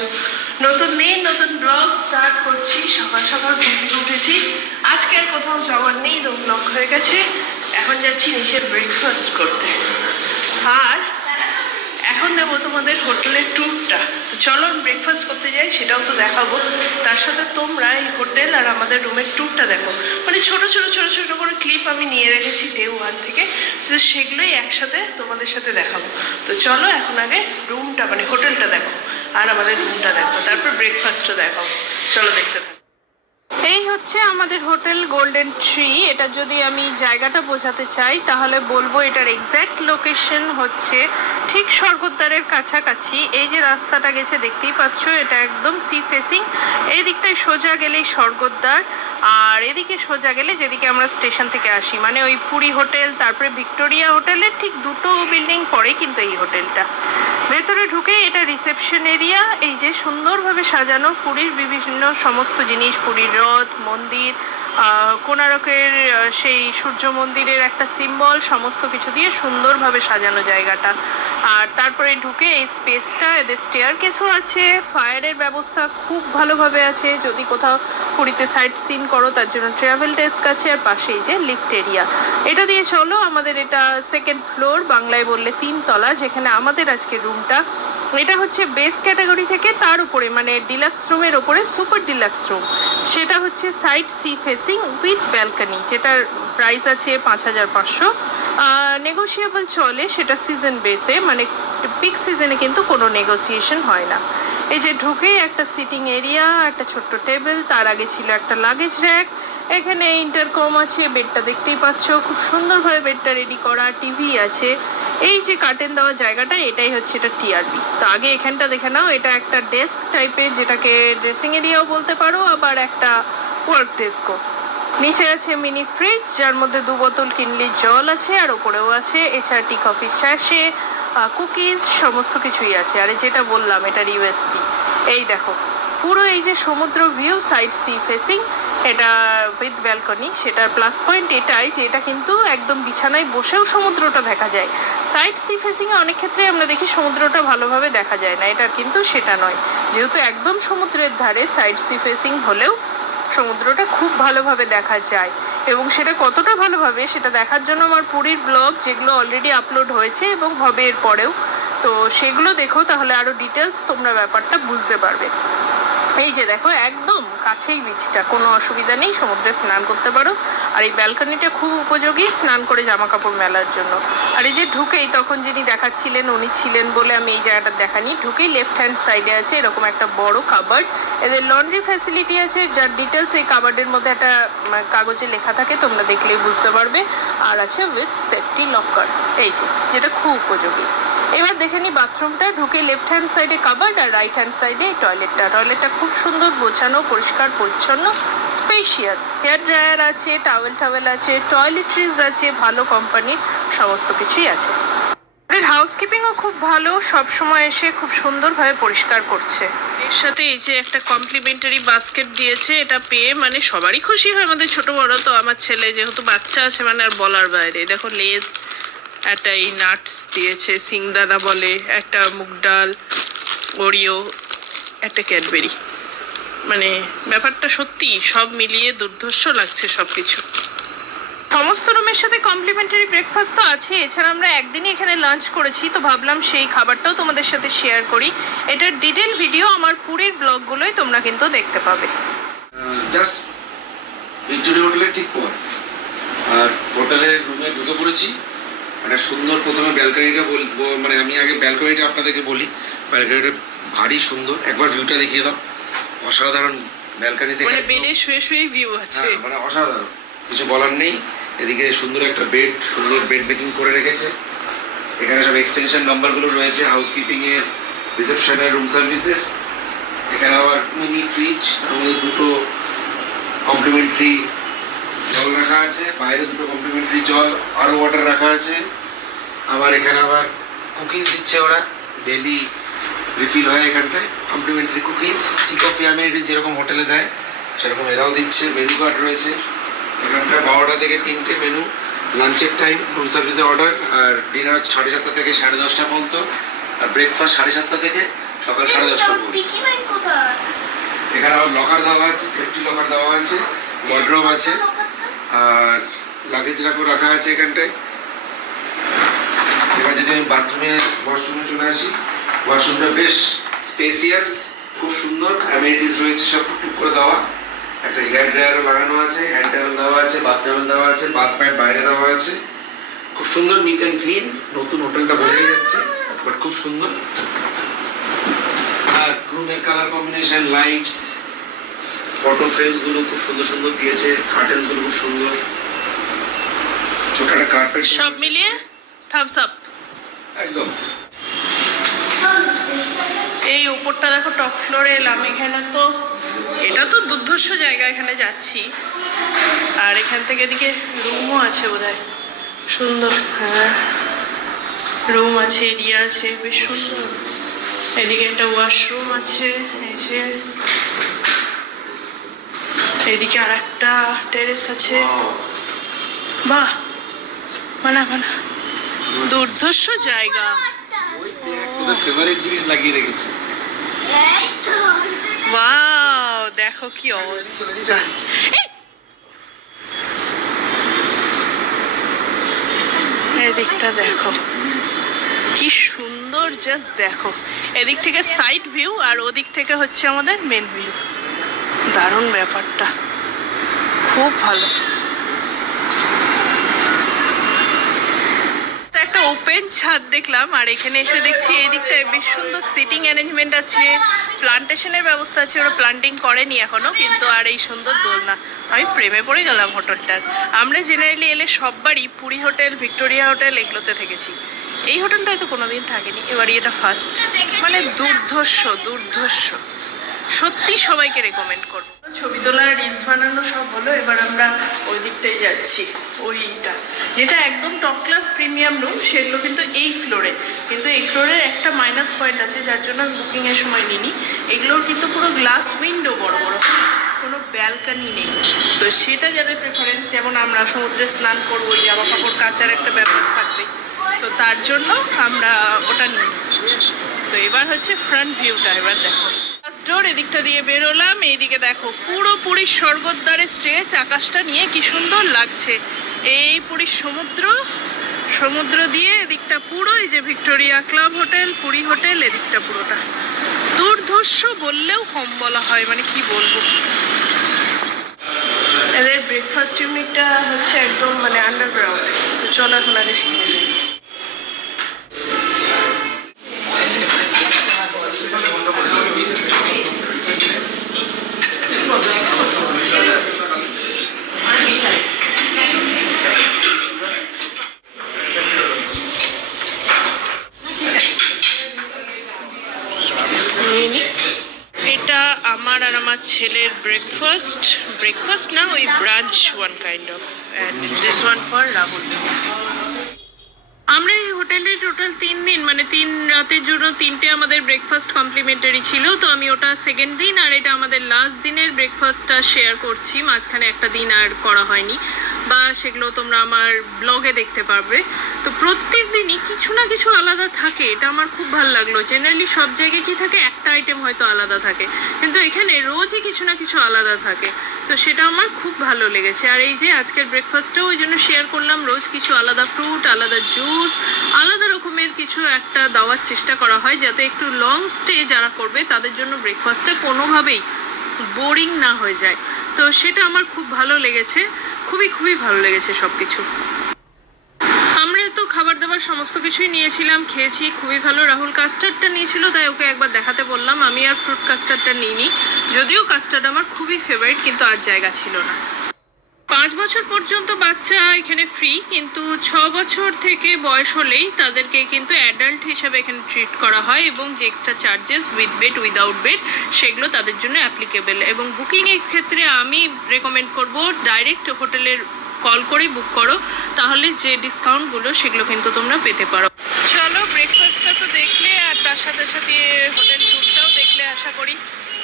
আছো? নতুন দিন নতুন ব্লগ স্টার্ট করছি। সকাল সকাল ঘুম থেকে উঠেছি। আজকে আর কোথাও যাওয়ার নেই, রুম লক হয়ে গেছে। এখন যাচ্ছি নিচে ব্রেকফাস্ট করতে। আর এখন দেবো তোমাদের হোটেলের ট্যুরটা। তো চলো ব্রেকফাস্ট করতে যাই, সেটাও তো দেখাবো। তার সাথে তোমরা এই হোটেল আর আমাদের রুমের ট্যুরটা দেখো। মানে ছোট ছোট ছোট ছোট করে ক্লিপ আমি নিয়ে রেখেছি ডে 1 থেকে, তো সেগুলোই একসাথে তোমাদের সাথে দেখাবো। তো চলো এখন আগে রুমটা মানে হোটেলটা দেখো আর আমাদের রুমটা দেখো, তারপর ব্রেকফাস্টটা দেখো। চলো দেখতে থাকো। এই হচ্ছে আমাদের হোটেল গোল্ডেন ট্রি। এটা যদি আমি জায়গাটা বোঝাতে চাই তাহলে বলবো এটার এক্স্যাক্ট লোকেশন হচ্ছে ঠিক স্বর্গদ্বারের কাছাকাছি। এই যে রাস্তাটা গেছে দেখতেই পাচ্ছ, এটা একদম সি ফেসিং। এই দিকটায় সোজা গেলেই স্বর্গদ্বার, আর এদিকে সোজা গেলে যেদিকে আমরা স্টেশন থেকে আসি, মানে ওই পুরী হোটেল তারপরে ভিক্টোরিয়া হোটেলের ঠিক দুটো বিল্ডিং পরে কিন্তু এই হোটেলটা। ভেতরে ঢুকে এটা রিসেপশন এরিয়া। এই যে সুন্দরভাবে সাজানো পুরীর বিভিন্ন সমস্ত জিনিস, পুরীর রথ, মন্দির, কোণারকের সেই সূর্য মন্দিরের একটা সিম্বল, সমস্ত কিছু দিয়ে সুন্দরভাবে সাজানো জায়গাটা। আর তারপরে ঢুকে এই স্পেসটা, এদের স্টেয়ার কেসও আছে, ফায়ারের ব্যবস্থা খুব ভালোভাবে আছে। যদি কোথাও পুরীতে সাইট সিন করো তার জন্য ট্রাভেল ডেস্ক আছে, আর পাশেই যে লিফট এরিয়া। এটা দিয়ে চলো, আমাদের এটা সেকেন্ড ফ্লোর, বাংলায় বললে 3 তলা, যেখানে আমাদের আজকে রুমটা। এটা হচ্ছে বেস ক্যাটাগরি থেকে তার উপরে মানে ডিলাক্স রুমের ওপরে সুপার ডিলাক্স রুম। সেটা হচ্ছে side sea facing with balcony, যেটার প্রাইস আছে 5500। নেগোশিয়েবল চলে, সেটা সিজন বেসে, মানে পিক সিজনে কিন্তু কোনো নেগোসিয়েশন হয় না। এই যে ঢুকেই একটা সিটিং এরিয়া, একটা ছোট্ট টেবিল, তার আগে ছিল একটা লাগেজ র্যাক। এখানে ইন্টারকম আছে, বেডটা দেখতেই পাচ্ছ, খুব সুন্দরভাবে বেডটা রেডি করা, টিভি আছে। এই যে কার্টেন দেওয়া জায়গাটা, এটাই হচ্ছে এটা টিআরবি। তো আগে এখানটা দেখে নাও, এটা একটা ডেস্ক টাইপের, যেটাকে ড্রেসিং এরিয়াও বলতে পারো, আবার একটা ওয়ার্ক ডেস্কও। নিচে আছে মিনি ফ্রিজ, যার মধ্যে 2 বোতল কিনলি জল আছে, আর ওপরেও আছে এছাড়া টি কফি স্যাশে, কুকিজ, সমস্ত কিছুই আছে। আর যেটা বললাম এটার ইউএসপি, এই দেখো পুরো এই যে সমুদ্র ভিউ, সাইড সি ফেসিং, এটা উইথ ব্যালকনি। সেটার প্লাস পয়েন্ট এটাই যে এটা কিন্তু একদম বিছানায় বসেও সমুদ্রটা দেখা যায়। সাইড সি ফেসিংয়ে অনেক ক্ষেত্রে আমরা দেখি সমুদ্রটা ভালোভাবে দেখা যায় না, এটার কিন্তু সেটা নয়। যেহেতু একদম সমুদ্রের ধারে, সাইড সি ফেসিং হলেও সমুদ্রটা খুব ভালোভাবে দেখা যায়। এবং সেটা কতটা ভালোভাবে সেটা দেখার জন্য আমার পুরীর ব্লগ, যেগুলো অলরেডি আপলোড হয়েছে এবং হবে এর পরেও, তো সেগুলো দেখো, তাহলে আরও ডিটেলস তোমরা ব্যাপারটা বুঝতে পারবে। এই যে দেখো একদম কাছেই বিচটা, কোনো অসুবিধা নেই, সমুদ্রে স্নান করতে পারো। আর এই ব্যালকনিটা খুব উপযোগী স্নান করে জামা কাপড় মেলার জন্য। আর এই যে ঢুকেই তখন যিনি দেখাচ্ছিলেন উনি ছিলেন বলে আমি এই জায়গাটা দেখানি, ঢুকেই লেফট হ্যান্ড সাইডে আছে এরকম একটা বড় কাবার্ড। এদের লন্ড্রি ফ্যাসিলিটি আছে, যার ডিটেলস এই কাবার্ডের মধ্যে একটা কাগজে লেখা থাকে, তোমরা দেখলেই বুঝতে পারবে। আর আছে উইথ সেফটি লকার, এই যে যেটা খুব উপযোগী। এবার দেখে নি বাথরুমটা। ঢুকে লেফট হ্যান্ড সাইডে কাবার্ড আর রাইট হ্যান্ড সাইডে টয়লেটটা খুব সুন্দর গোছানো, পরিষ্কার পরিচ্ছন্ন, স্পেশিয়াস। হেয়ার ড্রায়ার আছে, টাওয়েল আছে, টয়লেট্রিজ আছে, ভালো কোম্পানির সমস্ত কিছুই আছে। এর হাউসকিপিংও খুব ভালো, সব সময় এসে খুব সুন্দরভাবে পরিষ্কার করছে। এর সাথে এই যে একটা কমপ্লিমেন্টারি বাস্কেট দিয়েছে, এটা পেয়ে মানে সবারই খুশি হয়, আমাদের ছোট বড়। তো আমার ছেলে যেহেতু বাচ্চা আছে মানে আর বলার বাইরে। দেখো লেজ, একটা এই নাটস দিয়েছে, সিংদানা বলে, একটা মুগ ডাল, ওরিও, একটা ক্যাডবেরি। মানে ব্যাপারটা সত্যি সব মিলিয়ে দুর্ধর্ষ লাগছে সব কিছু। সমস্ত রুমের সাথে কমপ্লিমেন্টারি ব্রেকফাস্ট তো আছে, এছাড়া আমরা একদিনই এখানে লাঞ্চ করেছি, তো ভাবলাম সেই খাবারটাও তোমাদের সাথে শেয়ার করি। এটার ডিটেল ভিডিও আমার পুরীর ব্লগগুলোই তোমরা কিন্তু দেখতে পাবে। জাস্ট ভিক্টোরিয়া হোটেলের ঠিক পর, আর হোটেলের রুমে ঢুকে পড়েছি। একটা সুন্দর, প্রথমে ব্যালকনিটা বলবো, মানে আমি আগে ব্যালকনিটা আপনাদেরকে বলি। ব্যালকনিটা ভারী সুন্দর, একবার ভিউটা দেখিয়ে দাও। অসাধারণ ব্যালকনি থেকে, মানে বেডে শুয়ে শুয়ে ভিউ আছে, মানে অসাধারণ, কিছু বলার নেই। এদিকে সুন্দর একটা বেড, সুন্দর বেড মেকিং করে রেখেছে। এখানে সব এক্সটেনশন নাম্বারগুলো রয়েছে, হাউসকিপিংয়ের, রিসেপশনের, রুম সার্ভিসের। এখানে আবার মিনি ফ্রিজ, আমাদের 2টো কমপ্লিমেন্টারি জল রাখা আছে, বাইরে 2টো কমপ্লিমেন্টারি জল আরও ওয়াটার রাখা আছে। আবার এখানে আবার কুকিজ দিচ্ছে ওরা, ডেলি রিফিল হয় এখানটায় complimentary cookies. Tea coffee amenities যেরকম হোটেলে দেয় সেরকম এরাও দিচ্ছে। মেনু কার্ড রয়েছে এখানটায়, 12টা থেকে 3টে মেনু, লাঞ্চের টাইম, রুম সার্ভিসের অর্ডার, আর ডিনার 7:30 থেকে 10:30 পর্যন্ত, আর ব্রেকফাস্ট 7:30 থেকে সকাল 10:30 পর। এখানে আবার লকার দেওয়া আছে, সেফটি লকার দেওয়া আছে, ওয়ার্ড্রোব আছে, আর লাগেজ রাখা আছে এখানটায়। এবার যদি আমি বাথরুমে ওয়াশরুমে চলে আসি, ওয়াশরুমটা বেশ স্পেসিয়াস, খুব সুন্দর, অ্যামেনিটিস রয়েছে সব টুকটুক করে দেওয়া। একটা হেয়ার ড্রায়ারও লাগানো আছে, হ্যান্ড টাওয়েল দেওয়া আছে, বাথ টাওয়েল দেওয়া আছে, বাথ প্যাড বাইরে দেওয়া আছে। খুব সুন্দর, নিট অ্যান্ড ক্লিন। নতুন হোটেলটা বোঝাই যাচ্ছে, বাট খুব সুন্দর। আর রুমের কালার কম্বিনেশন, লাইটস, ফটো ফ্রেমসগুলো খুব সুন্দর সুন্দর দিয়েছে, কার্টেন্সগুলো খুব সুন্দর, ছোট একটা কার্পেট, সব মিলিয়ে থামস আপ একদম। এই উপরটা দেখো, টপ ফ্লোরে এলাম। এখানে তো এটা তো দুর্ধর্ষ জায়গা, এখানে যাচ্ছি। আর এখান থেকে এদিকে রুমও আছে বোধহয়, সুন্দর। হ্যাঁ, রুম আছে, এরিয়া আছে, বেশ সুন্দর। এদিকে একটা ওয়াশরুম আছে, এই যে এদিকে আর একটা টেরেস আছে। বাহ, বানা বানা, দুর্ধর্ষ জায়গা। তোদের ফেভারিট জিনিস লাগিয়ে রেখেছি। ওয়াও, দেখো কি অবস্থা। এদিকটা দেখো কি সুন্দর, জাস্ট দেখো। এদিক থেকে সাইড ভিউ আর ওদিক থেকে হচ্ছে আমাদের মেন ভিউ। দারুণ ব্যাপারটা, খুব ভালো। একটা ওপেন ছাদ দেখলাম, আর এখানে এসে দেখছি এই দিকটায় বেশ সুন্দর সিটিং অ্যারেঞ্জমেন্ট আছে, প্লান্টেশনের ব্যবস্থা আছে। ওরা প্লান্টিং করেনি এখনো, কিন্তু আর এই সুন্দর দোলনা, আমি প্রেমে পড়ে গেলাম হোটেলটার। আমরা জেনারেলি এলে সববারই পুরী হোটেল, ভিক্টোরিয়া হোটেল এগুলোতে থেকেছি। এই হোটেলটায় তো কোনোদিন থাকেনি, এবারই এটা ফার্স্ট। মানে দুর্ধর্ষ দুর্ধর্ষ, সত্যি সবাইকে রেকমেন্ড করবো। ছবি তোলা, রিলস বানানো সব হলো। এবার আমরা ওই দিকটাই যাচ্ছি, ওইটা যেটা একদম টপ ক্লাস প্রিমিয়াম রুম, সেগুলো কিন্তু এই ফ্লোরে। কিন্তু এই ফ্লোরের একটা মাইনাস পয়েন্ট আছে, যার জন্য আমি বুকিংয়ের সময় নিইনি। এগুলোর কিন্তু পুরো গ্লাস উইন্ডো, বড় বড়, কোনো ব্যালকানি নেই। তো সেটা যাদের প্রেফারেন্স, যেমন আমরা সমুদ্রে স্নান করবো, জামা কাপড় কাচার একটা ব্যাপার থাকবে, তো তার জন্য আমরা ওটা নিই। তো এবার হচ্ছে ফ্রন্ট ভিউটা, এবার দেখো। ফার্স্ট ডোর, এদিকটা দিয়ে বেরোলাম। এইদিকে দেখো পুরোপুরি স্বর্গদ্বারের স্ট্রেচ, আকাশটা নিয়ে কি সুন্দর লাগছে। এই পুরী সমুদ্র, সমুদ্র দিয়ে এদিকটা পুরো, এই যে Victoria club hotel, Puri hotel, এদিকটা পুরোটা দুর্ধর্ষ বললেও কম বলা হয়। মানে কি বলবো। এদের ব্রেকফাস্ট ইউনিটটা হচ্ছে একদম মানে আন্ডারগ্রাউন্ড। তো চলো এখন আগে শিখে নিই। এটা আমার আর আমার ছেলের ব্রেকফাস্ট না, ওই branch one kind of, and this one for Rahul. আমরা এই হোটেলে টোটাল 3 দিন, মানে 3 রাতের জন্য 3টে আমাদের ব্রেকফাস্ট কমপ্লিমেন্টারি ছিল। তো আমি ওটা সেকেন্ড দিন, আর এটা আমাদের লাস্ট দিনের ব্রেকফাস্টটা শেয়ার করছি। মাঝখানে একটা দিন আর করা হয়নি, বা সেগুলো তোমরা আমার ব্লগে দেখতে পারবে। তো প্রত্যেক দিনই কিছু না কিছু আলাদা থাকে, এটা আমার খুব ভালো লাগলো। জেনারেলি সব জায়গায় কি থাকে, একটা আইটেম হয়তো আলাদা থাকে, কিন্তু এখানে রোজই কিছু না কিছু আলাদা থাকে। তো সেটা আমার খুব ভালো লেগেছে। আর এই যে আজকের ব্রেকফাস্টটাও ওই জন্য শেয়ার করলাম, রোজ কিছু আলাদা ফ্রুট, আলাদা জুস, আলাদা রকমের কিছু একটা দেওয়ার চেষ্টা করা হয়, যাতে একটু লং স্টে যারা করবে তাদের জন্য ব্রেকফাস্টটা কোনোভাবেই বোরিং না হয়ে যায়। তো সেটা আমার খুব ভালো লেগেছে, খুবই খুবই ভালো লেগেছে সব কিছু। আমরা তো খাবার দাবার সমস্ত কিছুই নিয়েছিলাম, খেয়েছি, খুবই ভালো। রাহুল কাস্টার্ডটা নিয়েছিল, তাই ওকে একবার দেখাতে বললাম। আমি আর ফ্রুট কাস্টার্ডটা নিইনি, যদিও কাস্টার্ড আমার খুবই ফেভারিট, কিন্তু আর জায়গা ছিল না। 5 বছর পর্যন্ত বাচ্চা এখানে ফ্রি, কিন্তু 6 বছর থেকে বয়স হলেই তাদেরকে কিন্তু অ্যাডাল্ট হিসেবে এখানে ট্রিট করা হয়, এবং যে extra charges with bed without bed সেগুলো তাদের জন্য অ্যাপ্লিকেবল। এবং বুকিংয়ের ক্ষেত্রে আমি রেকমেন্ড করব ডাইরেক্ট হোটেলের কল করে বুক করো, তাহলে যে ডিসকাউন্টগুলো সেগুলো কিন্তু তোমরা পেতে পারো। চলো, ব্রেকফাস্টটা তো দেখলে, আর তার সাথে সাথে হোটেল ট্যুরটাও দেখলে। আশা করি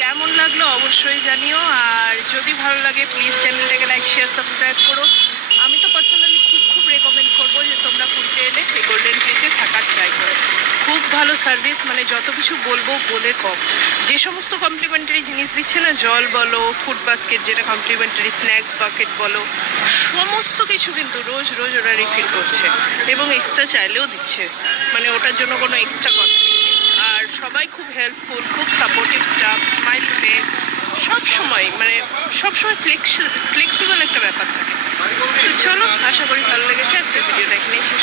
কেমন লাগলো অবশ্যই জানিও, আর যদি ভালো লাগে প্লিজ চ্যানেলটাকে লাইক, শেয়ার, সাবস্ক্রাইব করো। আমি তো পার্সোনালি খুব রেকমেন্ড করবো যে তোমরা পুরীতে এলে এই গোল্ডেন ট্রিতে থাকার ট্রাই করে। খুব ভালো সার্ভিস, মানে যত কিছু বলবো বলে কম। যে সমস্ত কমপ্লিমেন্টারি জিনিস দিচ্ছে না, জল বলো, ফুড বাস্কেট যেটা কমপ্লিমেন্টারি, স্ন্যাক্স বাকেট বলো, সমস্ত কিছু কিন্তু রোজ রোজ ওরা রিফিল করছে এবং এক্সট্রা চাইলেও দিচ্ছে, মানে ওটার জন্য কোনো এক্সট্রা কস্ট নেই। আর সবাই খুব হেল্পফুল, খুব সাপোর্টিভ স্টাফ, স্মাইল ফেস, সব সময় মানে সবসময় ফ্লেক্সিবল একটা ব্যাপার থাকে। তো চলো, আশা করি ভালো লেগেছে। আজকের ভিডিওটা এখানেই শেষ